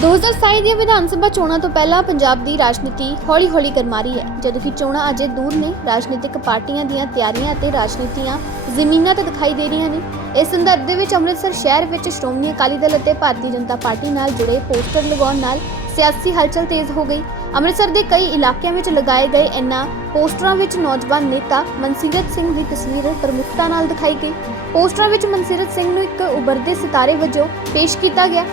2027 ਦੀਆਂ ਵਿਧਾਨ ਸਭਾ ਚੋਣਾਂ ਤੋਂ ਪਹਿਲਾਂ ਪੰਜਾਬ ਦੀ ਰਾਜਨੀਤੀ ਹੌਲੀ-ਹੌਲੀ ਗਰਮਾਰੀ ਹੈ। ਜਦਕਿ ਚੋਣਾਂ ਅਜੇ ਦੂਰ ਨੇ, ਰਾਜਨੀਤਿਕ ਪਾਰਟੀਆਂ ਦੀਆਂ ਤਿਆਰੀਆਂ ਅਤੇ ਰਾਜਨੀਤੀਆਂ ਜ਼ਮੀਨਾਂ ਤੇ ਦਿਖਾਈ ਦੇ ਰਹੀਆਂ ਨੇ। ਇਸ ਸੰਦਰਭ ਦੇ ਵਿੱਚ ਅੰਮ੍ਰਿਤਸਰ ਸ਼ਹਿਰ ਵਿੱਚ ਸ਼੍ਰੋਮਣੀ ਅਕਾਲੀ ਦਲ ਅਤੇ ਭਾਰਤੀ ਜਨਤਾ ਪਾਰਟੀ ਨਾਲ ਜੁੜੇ ਪੋਸਟਰ ਲਗਾਉਣ ਨਾਲ ਸਿਆਸੀ ਹਲਚਲ ਤੇਜ਼ ਹੋ ਗਈ। ਅੰਮ੍ਰਿਤਸਰ ਦੇ ਕਈ ਇਲਾਕਿਆਂ ਵਿੱਚ ਲਗਾਏ ਗਏ ਇਨ੍ਹਾਂ ਪੋਸਟਰਾਂ ਵਿੱਚ ਨੌਜਵਾਨ ਨੇਤਾ ਮਨਸੀਰਤ ਸਿੰਘ ਦੀ ਤਸਵੀਰ ਪ੍ਰਮੁੱਖਤਾ ਨਾਲ ਦਿਖਾਈ ਗਈ। ਪੋਸਟਰਾਂ ਵਿੱਚ ਮਨਸੀਰਤ ਸਿੰਘ ਨੂੰ ਇੱਕ ਉਭਰਦੇ ਸਿਤਾਰੇ ਵਜੋਂ ਪੇਸ਼ ਕੀਤਾ ਗਿਆ।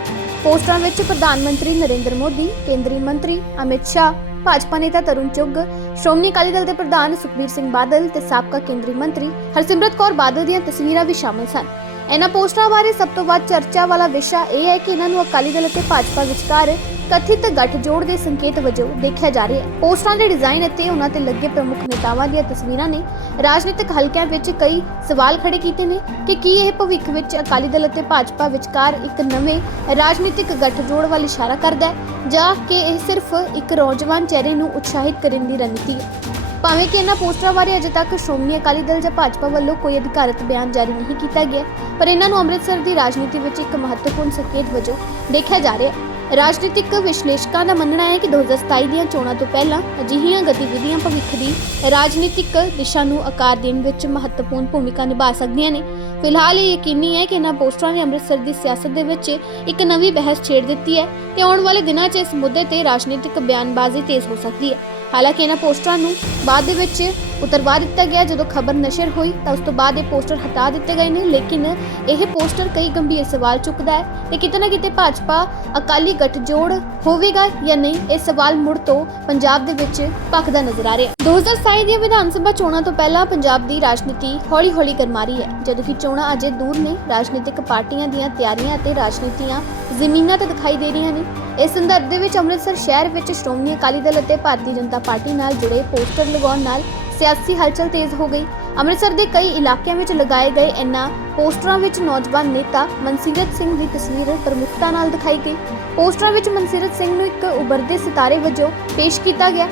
ਪੋਸਟਰਾਂ ਵਿੱਚ ਪ੍ਰਧਾਨ ਮੰਤਰੀ ਨਰਿੰਦਰ ਮੋਦੀ, ਕੇਂਦਰੀ ਮੰਤਰੀ ਅਮਿਤ ਸ਼ਾਹ, ਭਾਜਪਾ ਨੇਤਾ ਤਰੁਣ ਚੁੱਗ, ਸ਼੍ਰੋਮਣੀ ਅਕਾਲੀ ਦਲ ਦੇ ਪ੍ਰਧਾਨ ਸੁਖਬੀਰ ਸਿੰਘ ਬਾਦਲ ਤੇ ਸਾਬਕਾ ਕੇਂਦਰੀ ਮੰਤਰੀ ਹਰਸਿਮਰਤ ਕੌਰ ਬਾਦਲ ਦੀਆਂ ਤਸਵੀਰਾਂ ਵੀ ਸ਼ਾਮਲ ਸਨ। ਇਹਨਾਂ ਪੋਸਟਰਾਂ ਬਾਰੇ ਸਭ ਤੋਂ ਵੱਧ ਚਰਚਾ ਵਾਲਾ ਵਿਸ਼ਾ ਇਹ ਹੈ ਕਿ ਇਹਨਾਂ ਨੂੰ ਅਕਾਲੀ ਦਲ ਅਤੇ ਭਾਜਪਾ ਵਿਚਕਾਰ ਕਥਿਤ ਗੱਠਜੋੜ ਦੇ ਸੰਕੇਤ ਵਜੋਂ ਦੇਖਿਆ ਜਾ ਰਿਹਾ ਹੈ। ਪੋਸਟਰਾਂ ਦੇ ਡਿਜ਼ਾਈਨ ਅਤੇ ਉਹਨਾਂ ਤੇ ਲੱਗੇ ਪ੍ਰਮੁੱਖ ਨੇਤਾਵਾਂ ਦੀਆਂ ਤਸਵੀਰਾਂ ਨੇ ਰਾਜਨੀਤਿਕ ਹਲਕਿਆਂ ਵਿੱਚ ਕਈ ਸਵਾਲ ਖੜੇ ਕੀਤੇ ਨੇ ਕਿ ਕੀ ਇਹ ਭਵਿੱਖ ਵਿੱਚ ਅਕਾਲੀ ਦਲ ਅਤੇ ਭਾਜਪਾ ਵਿਚਕਾਰ ਇੱਕ ਨਵੇਂ ਰਾਜਨੀਤਿਕ ਗੱਠਜੋੜ ਵੱਲ ਇਸ਼ਾਰਾ ਕਰਦਾ ਹੈ ਜਾਂ ਕਿ ਇਹ ਸਿਰਫ ਇੱਕ ਨੌਜਵਾਨ ਚਿਹਰੇ ਨੂੰ ਉਤਸ਼ਾਹਿਤ ਕਰਨ ਦੀ ਰਣਨੀਤੀ ਹੈ। ਭਾਵੇਂ ਕਿ ਇਹਨਾਂ ਪੋਸਟਰਾਂ ਬਾਰੇ ਅਜੇ ਤੱਕ ਸ਼੍ਰੋਮਣੀ ਅਕਾਲੀ ਦਲ ਜਾਂ ਭਾਜਪਾ ਵੱਲੋਂ ਕੋਈ ਅਧਿਕਾਰਤ ਬਿਆਨ ਜਾਰੀ ਨਹੀਂ ਕੀਤਾ ਗਿਆ, ਪਰ ਇਹਨਾਂ ਨੂੰ ਅੰਮ੍ਰਿਤਸਰ ਦੀ ਰਾਜਨੀਤੀ ਵਿੱਚ ਇੱਕ ਮਹੱਤਵਪੂਰਨ ਸੰਕੇਤ ਵਜੋਂ ਦੇਖਿਆ ਜਾ ਰਿਹਾ ਹੈ। ਰਾਜਨੀਤਿਕ ਵਿਸ਼ਲੇਸ਼ਕਾਂ ਦਾ ਮੰਨਣਾ ਹੈ ਕਿ 2027 ਦੀਆਂ ਚੋਣਾਂ ਤੋਂ ਪਹਿਲਾਂ ਅਜਿਹੀਆਂ ਗਤੀਵਿਧੀਆਂ ਭਵਿੱਖ ਦੀ ਰਾਜਨੀਤਿਕ ਦਿਸ਼ਾ ਨੂੰ ਆਕਾਰ ਦੇਣ ਵਿੱਚ ਮਹੱਤਵਪੂਰਨ ਭੂਮਿਕਾ ਨਿਭਾ ਸਕਦੀਆਂ ਨੇ। ਫਿਲਹਾਲ ਇਹ ਯਕੀਨੀ ਹੈ ਕਿ ਇਹਨਾਂ ਪੋਸਟਰਾਂ ਨੇ ਅੰਮ੍ਰਿਤਸਰ ਦੀ ਸਿਆਸਤ ਦੇ ਵਿੱਚ ਇੱਕ ਨਵੀਂ ਬਹਿਸ ਛੇੜ ਦਿੱਤੀ ਹੈ ਤੇ ਆਉਣ ਵਾਲੇ ਦਿਨਾਂ 'ਚ ਇਸ ਮੁੱਦੇ ਤੇ ਰਾਜਨੀਤਿਕ ਬਿਆਨਬਾਜ਼ੀ ਤੇਜ਼ ਹੋ ਸਕਦੀ ਹੈ। ਹਾਲਾਂਕਿ ਇਹਨਾਂ ਪੋਸਟਰਾਂ ਨੂੰ ਬਾਅਦ ਦੇ ਵਿੱਚ ਉਤਰਵਾ ਦਿੱਤਾ ਗਿਆ। ਜਦੋਂ ਖਬਰ ਨਸ਼ਰ ਹੋਈ ਤਾਂ ਉਸ ਤੋਂ ਬਾਅਦ ਇਹ ਪੋਸਟਰ ਹਟਾ ਦਿੱਤੇ ਗਏ ਨੇ, ਲੇਕਿਨ ਇਹ ਪੋਸਟਰ ਕਈ ਗੰਭੀਰ ਸਵਾਲ ਚੁੱਕਦਾ ਹੈ ਤੇ ਕਿਤੇ ਨਾ ਕਿਤੇ ਭਾਜਪਾ ਅਕਾਲੀ ਗੱਠਜੋੜ ਹੋਵੇਗਾ ਜਾਂ ਨਹੀਂ, ਇਹ ਸਵਾਲ ਮੁੜ ਤੋਂ ਪੰਜਾਬ ਦੇ ਵਿੱਚ ਭਖਦਾ ਨਜ਼ਰ ਆ ਰਿਹਾ ਹੈ। 2027 ਦੀਆਂ ਵਿਧਾਨ ਸਭਾ ਚੋਣਾਂ ਤੋਂ ਪਹਿਲਾਂ ਪੰਜਾਬ ਦੀ ਰਾਜਨੀਤੀ ਹੌਲੀ-ਹੌਲੀ ਗਰਮਾ ਰਹੀ ਹੈ। ਜਦੋਂ ਕਿ ਚੋਣਾਂ ਅਜੇ ਦੂਰ ਨੇ, ਰਾਜਨੀਤਿਕ ਪਾਰਟੀਆਂ ਦੀਆਂ ਤਿਆਰੀਆਂ ਅਤੇ ਰਾਜਨੀਤੀਆਂ ਜ਼ਮੀਨਾਂ ਤੇ ਦਿਖਾਈ ਦੇ ਰਹੀਆਂ ਨੇ। ਇਸ ਸੰਦਰਭ ਦੇ ਵਿੱਚ ਅੰਮ੍ਰਿਤਸਰ ਸ਼ਹਿਰ ਵਿੱਚ ਸ਼੍ਰੋਮਣੀ ਅਕਾਲੀ ਦਲ ਅਤੇ ਭਾਰਤੀ ਜਨਤਾ ਪਾਰਟੀ ਨਾਲ ਜੁੜੇ ਪੋਸਟਰ ਲਗਾਉਣ ਨਾਲ ਸਿਆਸੀ ਹਲਚਲ ਤੇਜ਼ ਹੋ ਗਈ। ਅੰਮ੍ਰਿਤਸਰ ਦੇ ਕਈ ਇਲਾਕਿਆਂ ਵਿੱਚ ਲਗਾਏ ਗਏ ਇਨ੍ਹਾਂ ਪੋਸਟਰਾਂ ਵਿੱਚ ਨੌਜਵਾਨ ਨੇਤਾ ਮਨਸੀਰਤ ਸਿੰਘ ਦੀ ਤਸਵੀਰ ਪ੍ਰਮੁੱਖਤਾ ਨਾਲ ਦਿਖਾਈ ਗਈ। ਪੋਸਟਰਾਂ ਵਿੱਚ ਮਨਸੀਰਤ ਸਿੰਘ ਨੂੰ ਇੱਕ ਉਭਰਦੇ ਸਿਤਾਰੇ ਵਜੋਂ ਪੇਸ਼ ਕੀਤਾ ਗਿਆ।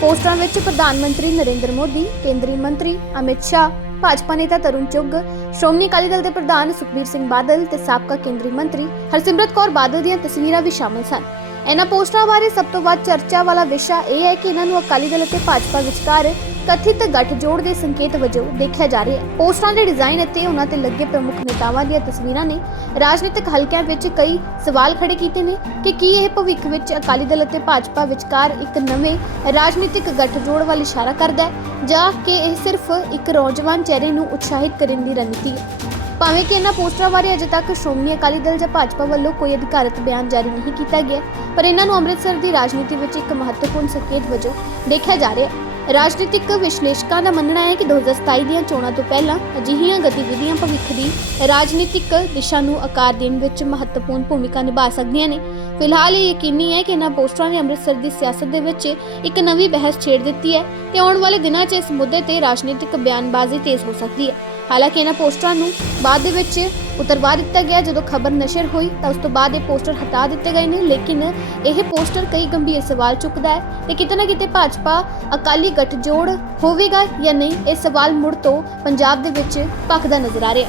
ਪੋਸਟਰਾਂ ਵਿੱਚ ਪ੍ਰਧਾਨ ਮੰਤਰੀ ਨਰਿੰਦਰ ਮੋਦੀ, ਕੇਂਦਰੀ ਮੰਤਰੀ ਅਮਿਤ ਸ਼ਾਹ, ਭਾਜਪਾ ਨੇਤਾ ਤਰੁਣ ਚੁੱਗ ਸ਼੍ਰੋਮਣੀ ਅਕਾਲੀ ਦਲ ਦੇ ਪ੍ਰਧਾਨ ਸੁਖਬੀਰ ਸਿੰਘ ਬਾਦਲ ਤੇ ਸਾਬਕਾ ਕੇਂਦਰੀ ਮੰਤਰੀ ਹਰਸਿਮਰਤ ਕੌਰ ਬਾਦਲ ਦੀਆਂ ਤਸਵੀਰਾਂ ਵੀ ਸ਼ਾਮਲ ਸਨ। ਇਹਨਾਂ ਪੋਸਟਰਾਂ ਬਾਰੇ ਸਭ ਤੋਂ ਵੱਧ ਚਰਚਾ ਵਾਲਾ ਵਿਸ਼ਾ ਇਹ ਹੈ ਕਿ ਇਹਨਾਂ ਨੂੰ ਅਕਾਲੀ ਦਲ ਅਤੇ ਭਾਜਪਾ ਵਿਚਕਾਰ ਕਥਿਤ ਗੱਠਜੋੜ ਦੇ ਸੰਕੇਤ ਵਜੋਂ ਦੇਖਿਆ ਜਾ ਰਿਹਾ ਹੈ। ਪੋਸਟਰਾਂ ਦੇ ਡਿਜ਼ਾਈਨ ਅਤੇ ਉਹਨਾਂ ਤੇ ਲੱਗੇ ਪ੍ਰਮੁੱਖ ਨੇਤਾਵਾਂ ਦੀਆਂ ਤਸਵੀਰਾਂ ਨੇ ਰਾਜਨੀਤਿਕ ਹਲਕਿਆਂ ਵਿੱਚ ਕਈ ਸਵਾਲ ਖੜੇ ਕੀਤੇ ਨੇ ਕਿ ਕੀ ਇਹ ਭਵਿੱਖ ਵਿੱਚ ਅਕਾਲੀ ਦਲ ਅਤੇ ਭਾਜਪਾ ਵਿਚਕਾਰ ਇੱਕ ਨਵੇਂ ਰਾਜਨੀਤਿਕ ਗੱਠਜੋੜ ਵੱਲ ਇਸ਼ਾਰਾ ਕਰਦਾ ਹੈ ਜਾਂ ਕਿ ਇਹ ਸਿਰਫ ਇੱਕ ਨੌਜਵਾਨ ਚਿਹਰੇ ਨੂੰ ਉਤਸ਼ਾਹਿਤ ਕਰਨ ਦੀ ਰਣਨੀਤੀ ਹੈ। ਭਾਵੇਂ ਕਿ ਇਹਨਾਂ ਪੋਸਟਰਾਂ ਬਾਰੇ ਅਜੇ ਤੱਕ ਸ਼੍ਰੋਮਣੀ ਅਕਾਲੀ ਦਲ ਜਾਂ ਭਾਜਪਾ ਵੱਲੋਂ ਕੋਈ ਅਧਿਕਾਰਤ ਬਿਆਨ ਜਾਰੀ ਨਹੀਂ ਕੀਤਾ ਗਿਆ, ਪਰ ਇਹਨਾਂ ਨੂੰ ਅੰਮ੍ਰਿਤਸਰ ਦੀ ਰਾਜਨੀਤੀ ਵਿੱਚ ਇੱਕ ਮਹੱਤਵਪੂਰਨ ਸੰਕੇਤ ਵਜੋਂ ਦੇਖਿਆ ਜਾ ਰਿਹਾ ਹੈ। ਰਾਜਨੀਤਿਕ ਵਿਸ਼ਲੇਸ਼ਕਾਂ ਦਾ ਮੰਨਣਾ ਹੈ ਕਿ 2027 ਦੀਆਂ ਚੋਣਾਂ ਤੋਂ ਪਹਿਲਾਂ ਅਜਿਹੀਆਂ ਗਤੀਵਿਧੀਆਂ ਭਵਿੱਖ ਦੀ ਰਾਜਨੀਤਿਕ ਦਿਸ਼ਾ ਨੂੰ ਆਕਾਰ ਦੇਣ ਵਿੱਚ ਮਹੱਤਵਪੂਰਨ ਭੂਮਿਕਾ ਨਿਭਾ ਸਕਦੀਆਂ ਨੇ। ਫਿਲਹਾਲ ਇਹ ਯਕੀਨੀ ਹੈ ਕਿ ਇਹਨਾਂ ਪੋਸਟਰਾਂ ਨੇ ਅੰਮ੍ਰਿਤਸਰ ਦੀ ਸਿਆਸਤ ਦੇ ਵਿੱਚ ਇੱਕ ਨਵੀਂ ਬਹਿਸ ਛੇੜ ਦਿੱਤੀ ਹੈ ਤੇ ਆਉਣ ਵਾਲੇ ਦਿਨਾਂ 'ਚ ਇਸ ਮੁੱਦੇ ਤੇ ਰਾਜਨੀਤਿਕ ਬਿਆਨਬਾਜ਼ੀ ਤੇਜ਼ ਹੋ ਸਕਦੀ ਹੈ। ਹਾਲਾਂਕਿ ਇਹਨਾਂ ਪੋਸਟਰਾਂ ਨੂੰ ਬਾਅਦ ਦੇ ਵਿੱਚ ਉਤਰਵਾ ਦਿੱਤਾ ਗਿਆ। ਜਦੋਂ ਖਬਰ ਨਸ਼ਰ ਹੋਈ ਤਾਂ ਉਸ ਤੋਂ ਬਾਅਦ ਇਹ ਪੋਸਟਰ ਹਟਾ ਦਿੱਤੇ ਗਏ ਨੇ, ਲੇਕਿਨ ਇਹ ਪੋਸਟਰ ਕਈ ਗੰਭੀਰ ਸਵਾਲ ਚੁੱਕਦਾ ਹੈ ਤੇ ਕਿਤੇ ਨਾ ਕਿਤੇ ਭਾਜਪਾ ਅਕਾਲੀ ਗੱਠਜੋੜ ਹੋਵੇਗਾ ਜਾਂ ਨਹੀਂ, ਇਹ ਸਵਾਲ ਮੁੜ ਤੋਂ ਪੰਜਾਬ ਦੇ ਵਿੱਚ ਭਖਦਾ ਨਜ਼ਰ ਆ ਰਿਹਾ